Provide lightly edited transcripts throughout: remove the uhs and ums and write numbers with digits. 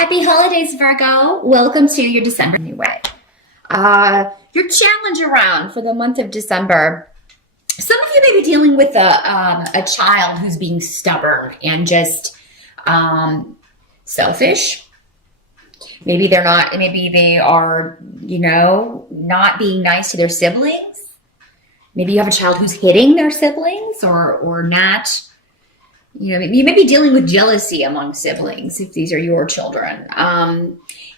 Happy holidays, Virgo. Welcome to your December anyway. Your challenge around for the month of December. Some of you may be dealing with a child who's being stubborn and just selfish. Maybe they're not, maybe they are, not being nice to their siblings. Maybe you have a child who's hitting their siblings or not. You may be dealing with jealousy among siblings if these are your children.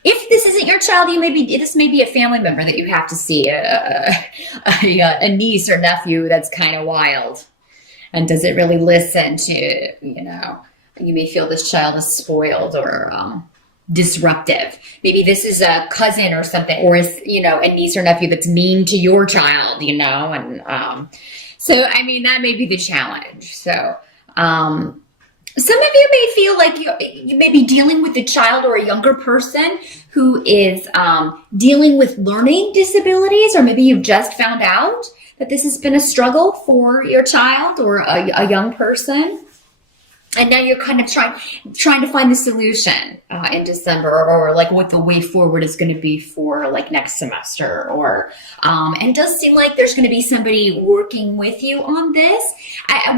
If this isn't your child, this may be a family member that you have to see, a niece or nephew that's kind of wild and doesn't really listen to, you may feel this child is spoiled or disruptive. Maybe this is a cousin or something, or a niece or nephew that's mean to your child, so that may be the challenge. So some of you may feel like you may be dealing with a child or a younger person who is dealing with learning disabilities, or maybe you've just found out that this has been a struggle for your child or a young person. And now you're kind of trying to find the solution in December, or like what the way forward is going to be for like next semester, and it does seem like there's going to be somebody working with you on this.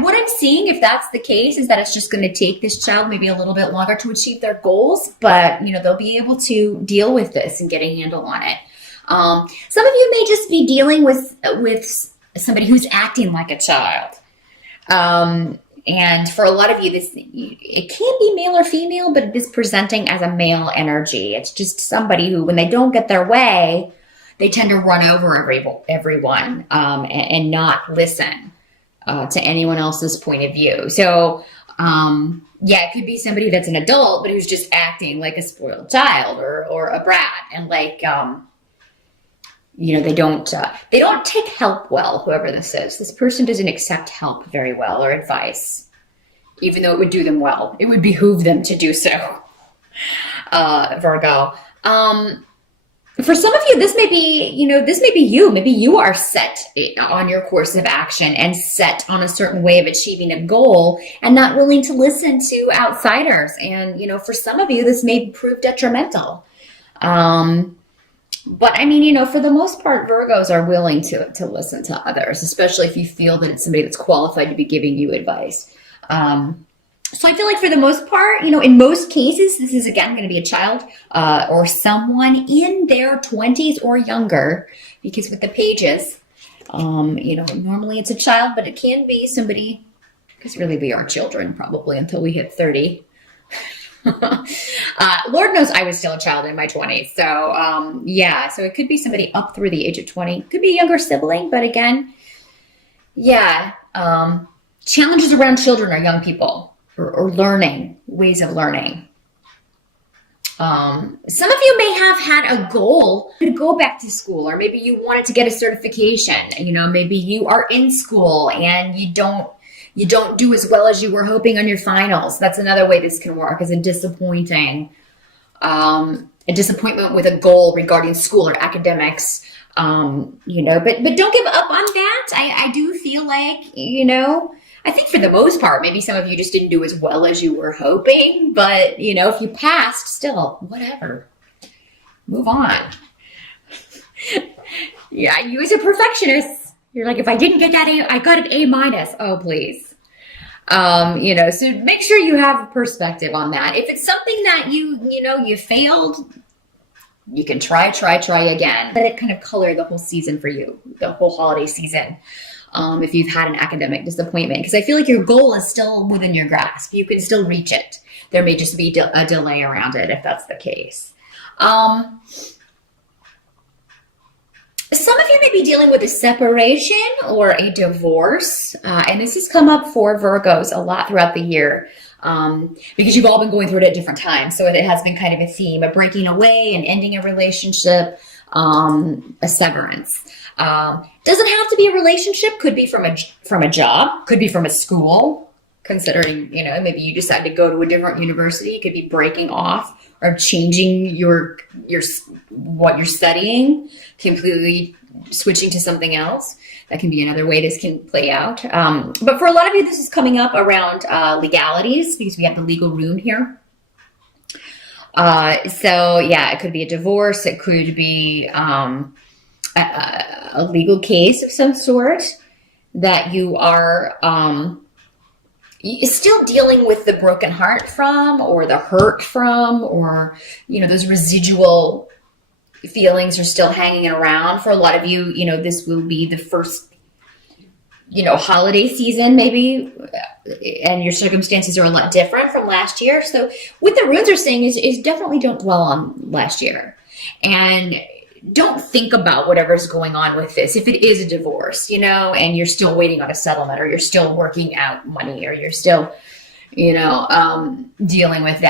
What I'm seeing, if that's the case, is that it's just going to take this child maybe a little bit longer to achieve their goals, but they'll be able to deal with this and get a handle on it. Some of you may just be dealing with somebody who's acting like a child. And for a lot of you, it can be male or female, but it is presenting as a male energy. It's just somebody who, when they don't get their way, they tend to run over everyone and not listen to anyone else's point of view. So, it could be somebody that's an adult, but who's just acting like a spoiled child or a brat, and they don't take help well, whoever this is. This person doesn't accept help very well or advice, even though it would do them well. It would behoove them to do so, Virgo. For some of you, this may be you. Maybe you are set on your course of action and set on a certain way of achieving a goal and not willing to listen to outsiders. And, for some of you, this may prove detrimental. But for the most part, Virgos are willing to listen to others, especially if you feel that it's somebody that's qualified to be giving you advice. So I feel like for the most part, in most cases, this is again going to be a child or someone in their 20s or younger, because with the pages, normally it's a child, but it can be somebody, because really we are children probably until we hit 30. Lord knows I was still a child in my 20s. So, so it could be somebody up through the age of 20. Could be a younger sibling, but again, challenges around children or young people or learning, ways of learning. Some of you may have had a goal to go back to school, or maybe you wanted to get a certification. Maybe you are in school and you don't do as well as you were hoping on your finals. That's another way this can work, is a disappointment with a goal regarding school or academics. But don't give up on that. I do feel like, I think for the most part, maybe some of you just didn't do as well as you were hoping, but if you passed, still, whatever, move on. You as a perfectionist, you're like, if I didn't get that A, I got an A-. Oh, please. So make sure you have a perspective on that. If it's something that you failed, you can try again. Let it kind of color the whole season for you, the whole holiday season. If you've had an academic disappointment, because I feel like your goal is still within your grasp. You can still reach it. There may just be a delay around it if that's the case. Some of you may be dealing with a separation or a divorce, and this has come up for Virgos a lot throughout the year, because you've all been going through it at different times. So it has been kind of a theme of breaking away and ending a relationship, a severance. Doesn't have to be a relationship. Could be from a job. Could be from a school. Considering maybe you decide to go to a different university. It could be breaking off or changing your what you're studying, completely switching to something else. That can be another way this can play out. But for a lot of you, this is coming up around legalities, because we have the legal rune here. So yeah, it could be a divorce. It could be a legal case of some sort that you are still dealing with the broken heart from, or the hurt from, or, those residual feelings are still hanging around. For a lot of you, this will be the first, holiday season maybe, and your circumstances are a lot different from last year. So what the runes are saying is definitely don't dwell on last year, and don't think about whatever's going on with this. If it is a divorce, and you're still waiting on a settlement, or you're still working out money, or you're still, dealing with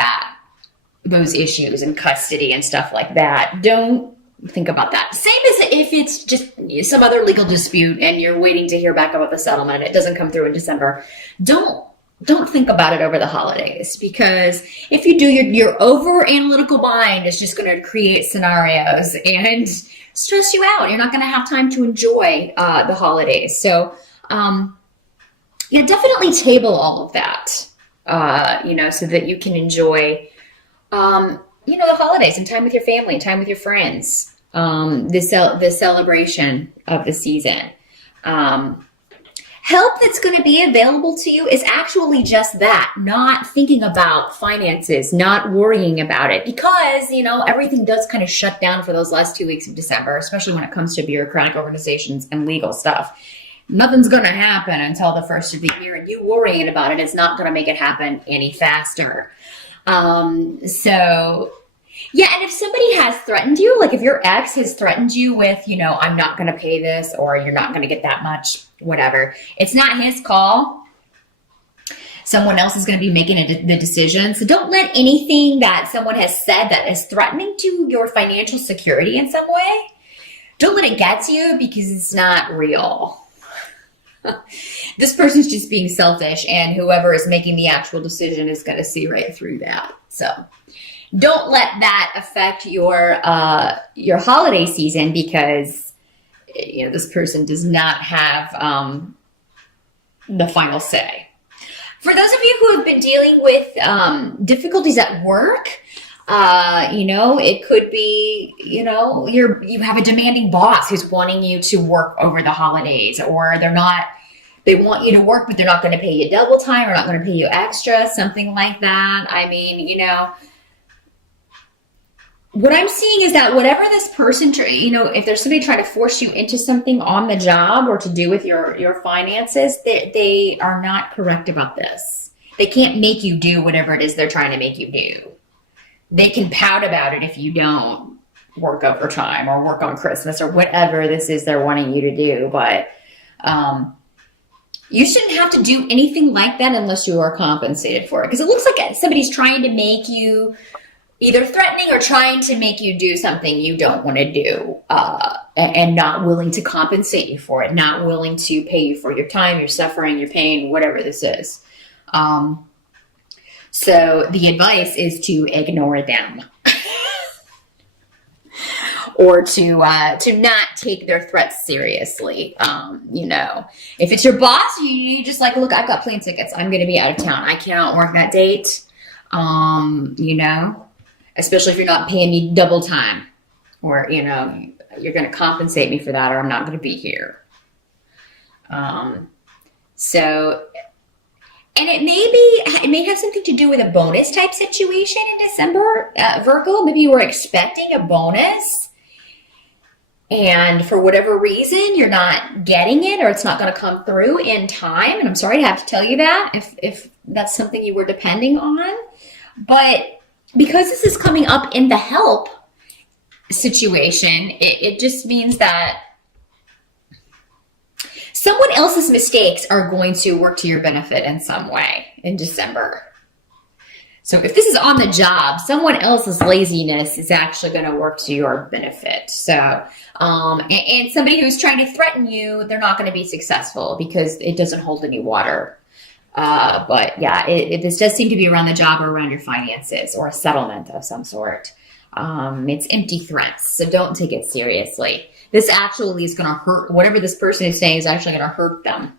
those issues and custody and stuff like that, don't think about that. Same as if it's just some other legal dispute and you're waiting to hear back about the settlement and it doesn't come through in December. Don't think about it over the holidays, because if you do, your over analytical mind is just going to create scenarios and stress you out. You're not going to have time to enjoy the holidays. So, definitely table all of that, so that you can enjoy, the holidays and time with your family, time with your friends, the celebration of the season. Help that's going to be available to you is actually just that, not thinking about finances, not worrying about it, because, everything does kind of shut down for those last 2 weeks of December, especially when it comes to bureaucratic organizations and legal stuff. Nothing's going to happen until the first of the year, and you worrying about it is not going to make it happen any faster. Yeah, and if somebody has threatened you, like if your ex has threatened you with, I'm not going to pay this, or you're not going to get that much, whatever, it's not his call. Someone else is going to be making the decision. So don't let anything that someone has said that is threatening to your financial security in some way, don't let it get to you, because it's not real. This person's just being selfish, and whoever is making the actual decision is going to see right through that. So don't let that affect your holiday season, because this person does not have the final say. For those of you who have been dealing with difficulties at work, it could be, you have a demanding boss who's wanting you to work over the holidays, or they want you to work, but they're not going to pay you double time, or not going to pay you extra, something like that. I mean, what I'm seeing is that whatever this person, if there's somebody trying to force you into something on the job or to do with your finances, they are not correct about this. They can't make you do whatever it is they're trying to make you do. They can pout about it if you don't work overtime or work on Christmas or whatever this is they're wanting you to do. But you shouldn't have to do anything like that unless you are compensated for it. Because it looks like somebody's trying to make you, either threatening or trying to make you do something you don't want to do, and not willing to compensate you for it, not willing to pay you for your time, your suffering, your pain, whatever this is. So the advice is to ignore them. Or to not take their threats seriously. If it's your boss, you just like, look, I've got plane tickets. I'm going to be out of town. I cannot work that date. Especially if you're not paying me double time, or, you're going to compensate me for that, or I'm not going to be here. And it may have something to do with a bonus type situation in December, Virgo. Maybe you were expecting a bonus, and for whatever reason, you're not getting it, or it's not going to come through in time. And I'm sorry to have to tell you that if that's something you were depending on. But because this is coming up in the help situation, it just means that someone else's mistakes are going to work to your benefit in some way in December. So if this is on the job, someone else's laziness is actually going to work to your benefit. So, and somebody who's trying to threaten you, they're not going to be successful because it doesn't hold any water. But yeah, this does seem to be around the job or around your finances or a settlement of some sort. It's empty threats, so don't take it seriously. This actually is going to hurt. Whatever this person is saying is actually going to hurt them.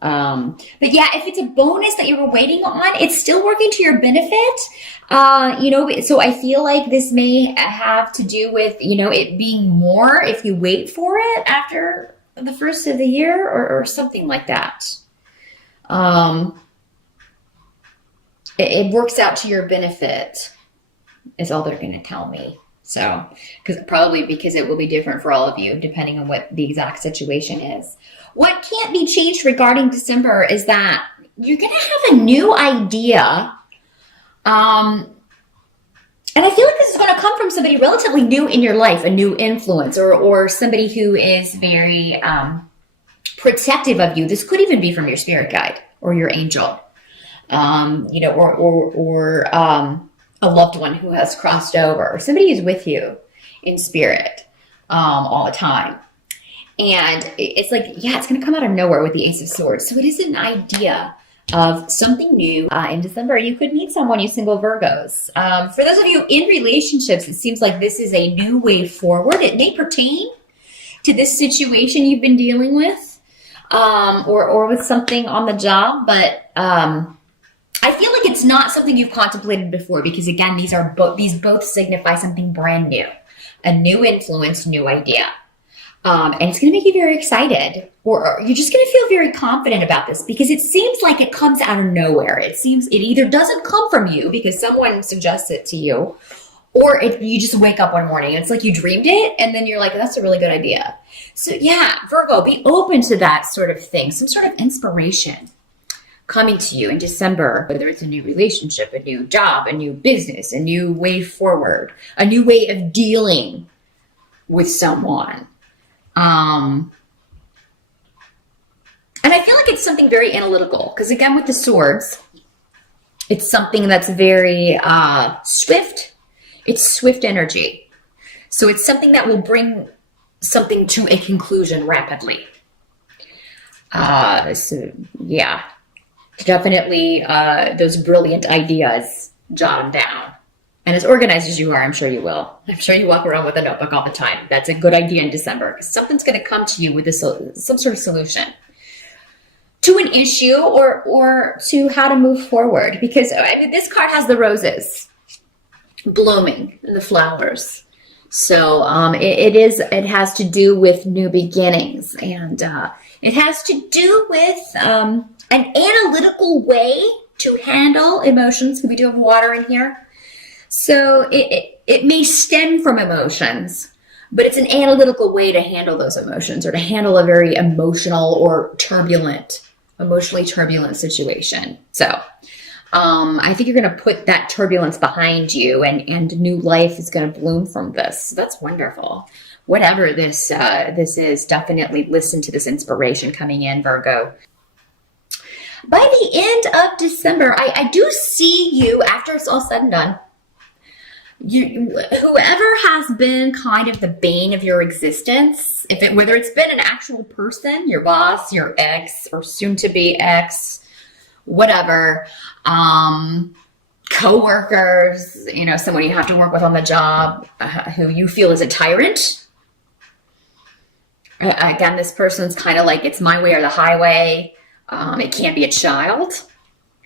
But yeah, if it's a bonus that you were waiting on, it's still working to your benefit. So I feel like this may have to do with, it being more if you wait for it after the first of the year or something like that. It works out to your benefit is all they're going to tell me. So, because it will be different for all of you, depending on what the exact situation is. What can't be changed regarding December is that you're going to have a new idea. And I feel like this is going to come from somebody relatively new in your life, a new influence, or somebody who is very protective of you. This could even be from your spirit guide or your angel, or a loved one who has crossed over. Somebody is with you in spirit all the time. And it's like, yeah, it's going to come out of nowhere with the Ace of Swords. So it is an idea of something new in December. You could meet someone, you single Virgos. For those of you in relationships, it seems like this is a new way forward. It may pertain to this situation you've been dealing with, or with something on the job, but I feel like it's not something you've contemplated before, because again, these both signify something brand new, a new influence, new idea. And it's going to make you very excited, or you're just going to feel very confident about this, because it seems like it comes out of nowhere. It seems it either doesn't come from you because someone suggests it to you, or you just wake up one morning and it's like you dreamed it, and then you're like, that's a really good idea. So yeah, Virgo, be open to that sort of thing, some sort of inspiration coming to you in December, whether it's a new relationship, a new job, a new business, a new way forward, a new way of dealing with someone. And I feel like it's something very analytical, because again, with the swords, it's something that's very swift. It's swift energy. So it's something that will bring something to a conclusion rapidly. So yeah, definitely those brilliant ideas, jot them down. And as organized as you are, I'm sure you will. I'm sure you walk around with a notebook all the time. That's a good idea in December, because something's going to come to you with some sort of solution to an issue, or to how to move forward. Because this card has the roses blooming and the flowers. So it has to do with new beginnings, and it has to do with an analytical way to handle emotions. We do have water in here. So it may stem from emotions, but it's an analytical way to handle those emotions, or to handle a very emotional or emotionally turbulent situation. So I think you're going to put that turbulence behind you, and new life is going to bloom from this. So that's wonderful. Whatever this is, definitely listen to this inspiration coming in, Virgo. By the end of December, I do see you, after it's all said and done, whoever has been kind of the bane of your existence, whether it's been an actual person, your boss, your ex, or soon to be ex, whatever, co-workers, someone you have to work with on the job, who you feel is a tyrant. Again, this person's kind of like, it's my way or the highway. It can't be a child.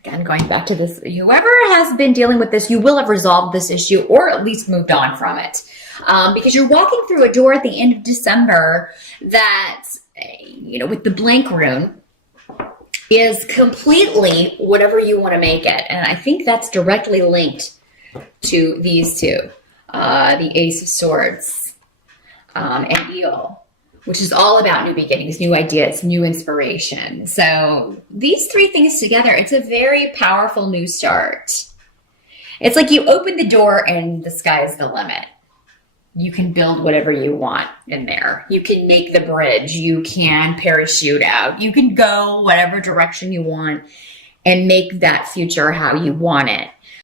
Again, going back to this, whoever has been dealing with this, you will have resolved this issue, or at least moved on from it. Because you're walking through a door at the end of December that, with the blank rune, is completely whatever you want to make it. And I think that's directly linked to these two, the Ace of Swords and Eel, which is all about new beginnings, new ideas, new inspiration. So these three things together, it's a very powerful new start. It's like you open the door and the sky's the limit. You can build whatever you want in there. You can make the bridge. You can parachute out. You can go whatever direction you want and make that future how you want it.